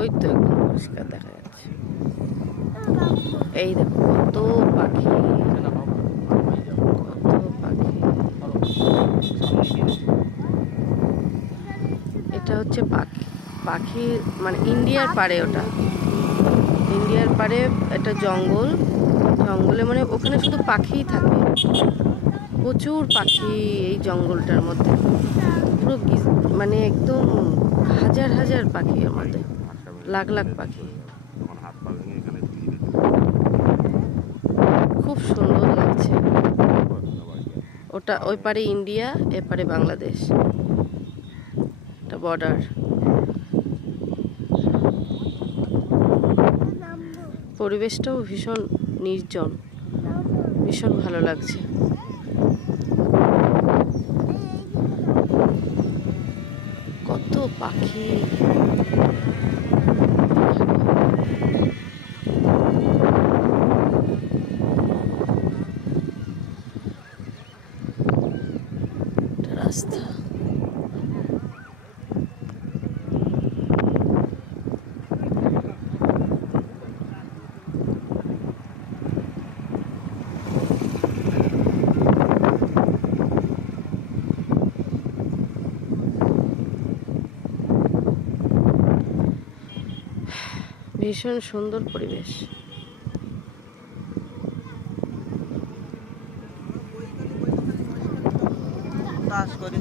ওই তো একদম পরিষ্কার দেখা যাচ্ছে। এই দেখো কত পাখি, কত পাখি। এটা হচ্ছে পাখি পাখি মানে ইন্ডিয়ার পাড়ে, ওটা ইন্ডিয়ার পাড়ে। এটা জঙ্গল, জঙ্গলে মানে ওখানে শুধু পাখিই থাকে, প্রচুর পাখি এই জঙ্গলটার মধ্যে। পুরো মানে একদম হাজার হাজার পাখি এর মধ্যে, লাখ লাখ পাখি। খুব সুন্দর লাগছে। ওটা ওই পারে ইন্ডিয়া, এপারে বাংলাদেশ, এটা বর্ডার। পরিবেশটাও ভীষণ নির্জন, ভীষণ ভালো লাগছে। কত পাখি, রাস্তা। ভীষণ সুন্দর পরিবেশ। তাস করে